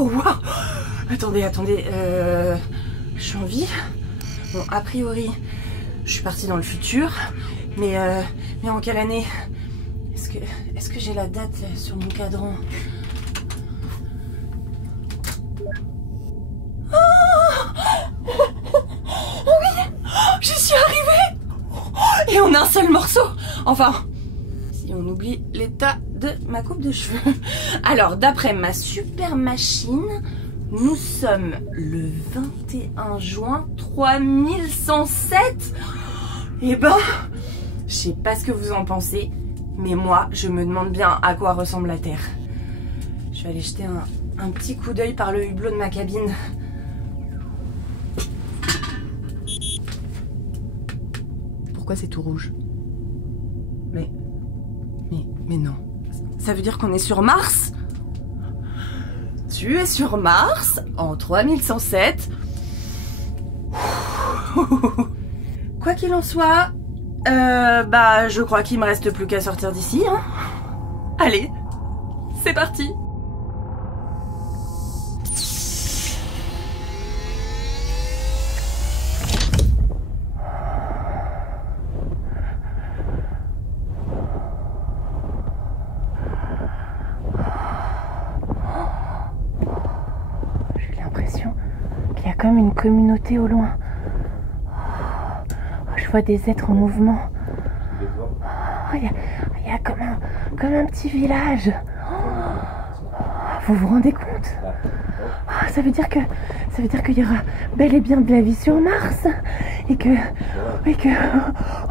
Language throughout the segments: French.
Oh waouh. Attendez, je suis en vie. Bon, a priori, je suis partie dans le futur, mais en quelle année? Est-ce que j'ai la date sur mon cadran? Oui, j'y suis arrivée. Et on a un seul morceau. Enfin, si on oublie l'état de ma coupe de cheveux. Alors, d'après ma super machine, nous sommes le 21 juin 3107. Eh ben, je sais pas ce que vous en pensez, mais moi, je me demande bien à quoi ressemble la Terre. Je vais aller jeter un petit coup d'œil par le hublot de ma cabine. Pourquoi c'est tout rouge? Mais non. Ça veut dire qu'on est sur Mars? Tu es sur Mars en 3107. Quoi qu'il en soit, je crois qu'il me reste plus qu'à sortir d'ici, hein. Allez, c'est parti. Il y a comme une communauté au loin. Je vois des êtres en mouvement. Il y a comme un petit village. Vous vous rendez compte? Ça veut dire qu'il y aura bel et bien de la vie sur Mars. Et que...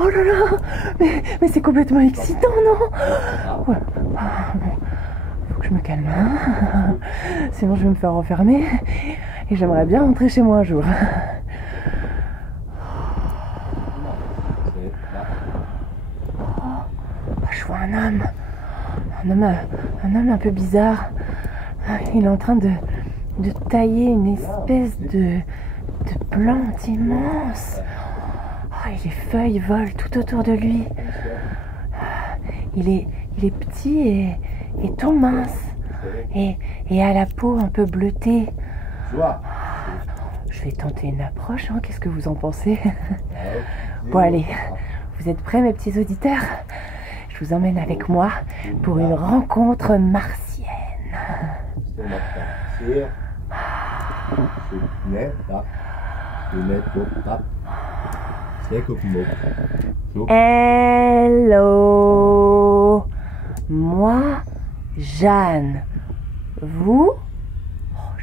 Oh là là. Mais c'est complètement excitant, non? Ouais. Bon, faut que je me calme. Sinon je vais me faire enfermer. Et j'aimerais bien rentrer chez moi un jour. Je vois un homme un peu bizarre. Il est en train de tailler une espèce de plante immense. Et les feuilles volent tout autour de lui. Il est petit et tout mince. Et à la peau un peu bleutée. Je vais tenter une approche, hein. Qu'est-ce que vous en pensez? Bon allez, vous êtes prêts mes petits auditeurs? Je vous emmène avec moi pour une rencontre martienne. Hello, moi Jeanne. Vous?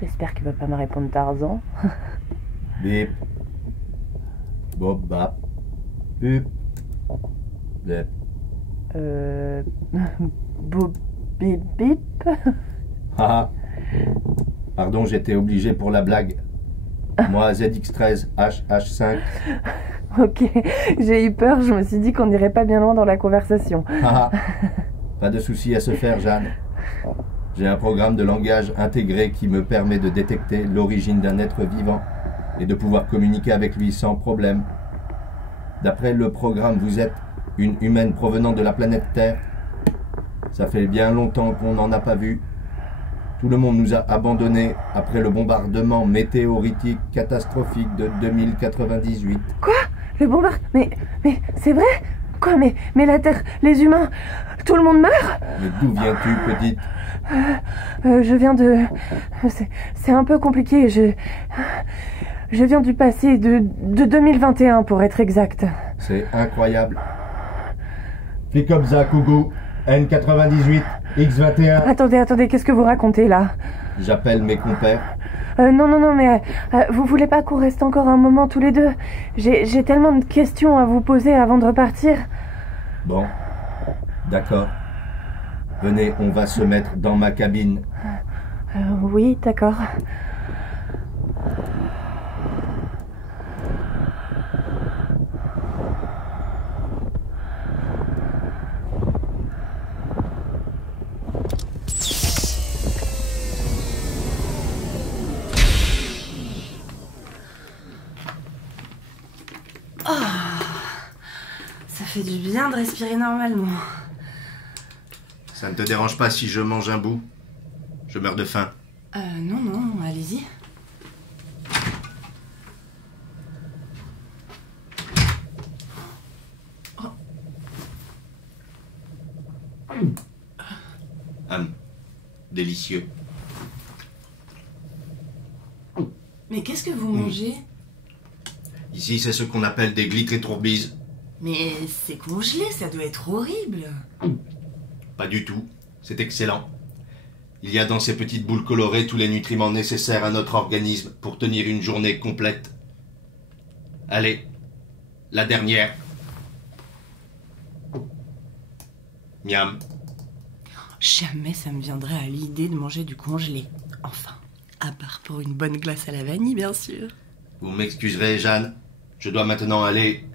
J'espère qu'il va pas me répondre Tarzan. Bip. Bob bap. Bup. Blep. Bob bip bip. Haha. Pardon, j'étais obligé pour la blague. Moi, ZX13, HH5. Ok, j'ai eu peur, je me suis dit qu'on n'irait pas bien loin dans la conversation. Haha. Pas de souci à se faire, Jeanne. J'ai un programme de langage intégré qui me permet de détecter l'origine d'un être vivant et de pouvoir communiquer avec lui sans problème. D'après le programme, vous êtes une humaine provenant de la planète Terre. Ça fait bien longtemps qu'on n'en a pas vu. Tout le monde nous a abandonnés après le bombardement météoritique catastrophique de 2098. Quoi? Le bombardement? Mais c'est vrai? Quoi? Mais la Terre, les humains, tout le monde meurt? Mais d'où viens-tu, petite? Je viens de... C'est un peu compliqué, je viens du passé, de 2021 pour être exact. C'est incroyable. Flicobza Kougou, N98, X21. Attendez, qu'est-ce que vous racontez là? J'appelle mes compères. Non, mais vous voulez pas qu'on reste encore un moment tous les deux? J'ai tellement de questions à vous poser avant de repartir. Bon, d'accord. Venez, on va se mettre dans ma cabine. Oui, d'accord. Ça fait du bien de respirer normalement. Ça ne te dérange pas si je mange un bout? Je meurs de faim. Non, non, allez-y. Délicieux. Mais qu'est-ce que vous mangez? Ici, c'est ce qu'on appelle des glitres et tourbises. Mais c'est congelé, ça doit être horrible. Pas du tout. C'est excellent. Il y a dans ces petites boules colorées tous les nutriments nécessaires à notre organisme pour tenir une journée complète. Allez, la dernière. Miam. Jamais ça me viendrait à l'idée de manger du congelé. Enfin, à part pour une bonne glace à la vanille, bien sûr. Vous m'excuserez, Jeanne. Je dois maintenant aller...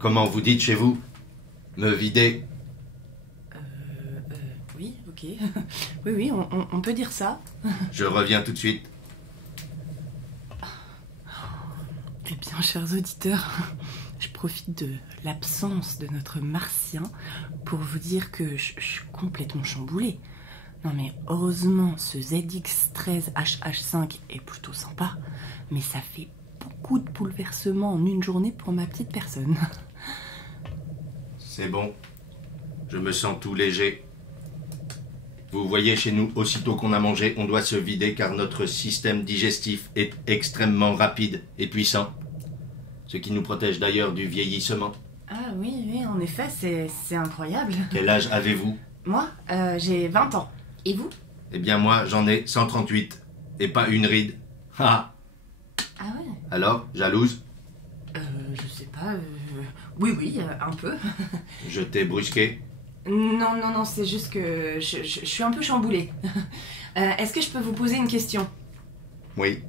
comment vous dites chez vous? Me vider. Oui, ok. Oui, on peut dire ça. Je reviens tout de suite. Eh bien, chers auditeurs, je profite de l'absence de notre martien pour vous dire que je suis complètement chamboulée. Non mais heureusement, ce ZX13HH5 est plutôt sympa, mais ça fait beaucoup de bouleversements en une journée pour ma petite personne. C'est bon. Je me sens tout léger. Vous voyez, chez nous, aussitôt qu'on a mangé, on doit se vider car notre système digestif est extrêmement rapide et puissant. Ce qui nous protège d'ailleurs du vieillissement. Ah oui, en effet, c'est incroyable. Quel âge avez-vous? Moi, j'ai 20 ans. Et vous? Eh bien moi, j'en ai 138. Et pas une ride. Ah. Ah ouais? Alors, jalouse? Je sais pas, oui, un peu. Je t'ai brusqué? Non, c'est juste que je suis un peu chamboulée. Est-ce que je peux vous poser une question? Oui.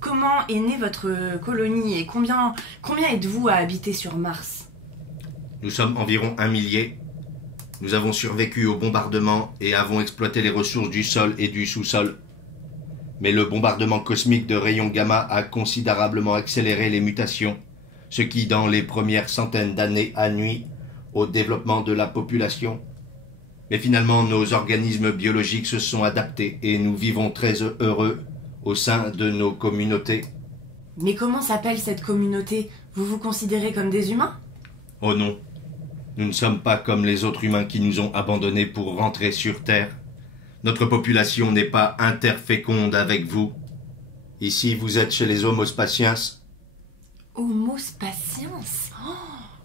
Comment est née votre colonie et combien êtes-vous à habiter sur Mars? Nous sommes environ 1 millier. Nous avons survécu au bombardement et avons exploité les ressources du sol et du sous-sol. Mais le bombardement cosmique de rayons gamma a considérablement accéléré les mutations, ce qui, dans les premières centaines d'années, a nui au développement de la population. Mais finalement, nos organismes biologiques se sont adaptés et nous vivons très heureux au sein de nos communautés. Mais comment s'appelle cette communauté? Vous vous considérez comme des humains? Oh non, nous ne sommes pas comme les autres humains qui nous ont abandonnés pour rentrer sur Terre. Notre population n'est pas interféconde avec vous. Ici, vous êtes chez les Homo sapiens. Homo sapiens? Oh,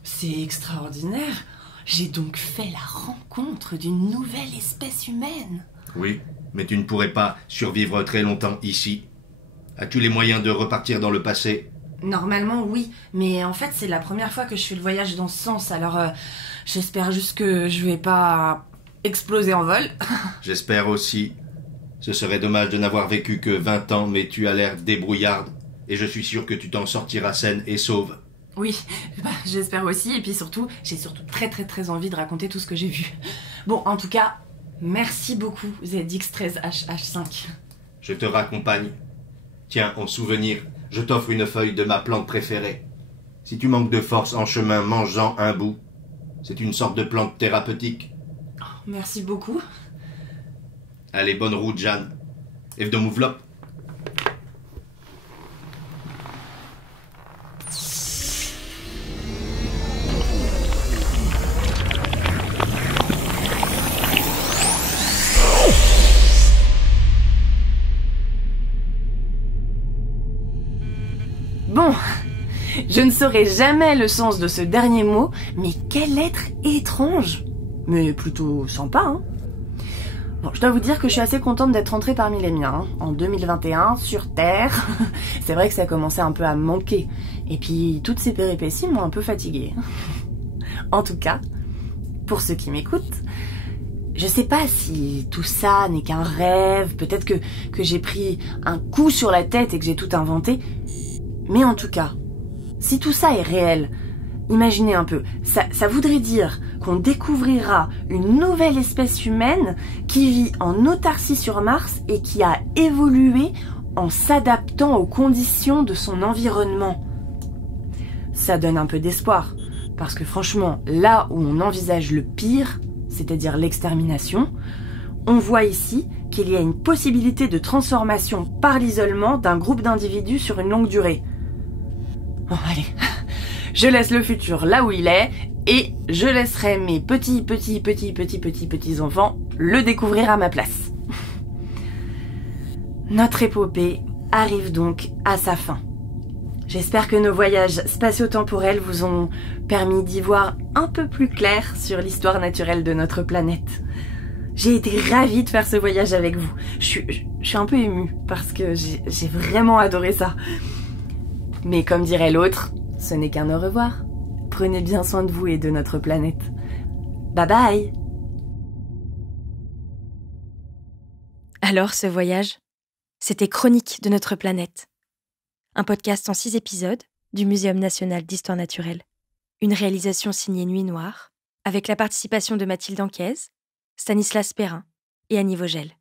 c'est extraordinaire. J'ai donc fait la rencontre d'une nouvelle espèce humaine. Oui, mais tu ne pourrais pas survivre très longtemps ici. As-tu les moyens de repartir dans le passé? Normalement, oui. Mais en fait, c'est la première fois que je fais le voyage dans ce sens. Alors, j'espère juste que je vais pas exploser en vol. J'espère aussi. Ce serait dommage de n'avoir vécu que 20 ans, mais tu as l'air débrouillarde. Et je suis sûr que tu t'en sortiras saine et sauve. Oui, j'espère aussi. Et puis surtout, j'ai surtout très envie de raconter tout ce que j'ai vu. Bon, en tout cas, merci beaucoup, ZX13HH5. Je te raccompagne. Tiens, en souvenir, je t'offre une feuille de ma plante préférée. Si tu manques de force en chemin, mange-en un bout. C'est une sorte de plante thérapeutique. Oh, merci beaucoup. Allez, bonne route, Jeanne. Et de mouvlop. Bon, je ne saurai jamais le sens de ce dernier mot, mais quel être étrange. Mais plutôt sympa, hein. Bon, je dois vous dire que je suis assez contente d'être rentrée parmi les miens, hein. En 2021, sur Terre. C'est vrai que ça commençait un peu à me manquer. Et puis, toutes ces péripéties m'ont un peu fatiguée. En tout cas, pour ceux qui m'écoutent, je sais pas si tout ça n'est qu'un rêve, peut-être que j'ai pris un coup sur la tête et que j'ai tout inventé. Mais en tout cas, si tout ça est réel, imaginez un peu, ça voudrait dire qu'on découvrira une nouvelle espèce humaine qui vit en autarcie sur Mars et qui a évolué en s'adaptant aux conditions de son environnement. Ça donne un peu d'espoir, parce que franchement, là où on envisage le pire, c'est-à-dire l'extermination, on voit ici qu'il y a une possibilité de transformation par l'isolement d'un groupe d'individus sur une longue durée. Bon, allez, je laisse le futur là où il est et je laisserai mes petits enfants le découvrir à ma place. Notre épopée arrive donc à sa fin. J'espère que nos voyages spatio-temporels vous ont permis d'y voir un peu plus clair sur l'histoire naturelle de notre planète. J'ai été ravie de faire ce voyage avec vous. Je suis un peu émue parce que j'ai vraiment adoré ça. Mais comme dirait l'autre, ce n'est qu'un au revoir. Prenez bien soin de vous et de notre planète. Bye bye! Alors, ce voyage, c'était Chroniques de notre planète. Un podcast en 6 épisodes du Muséum national d'histoire naturelle. Une réalisation signée Nuit Noire, avec la participation de Mathilde Anquez, Stanislas Perrin et Annie Vogel.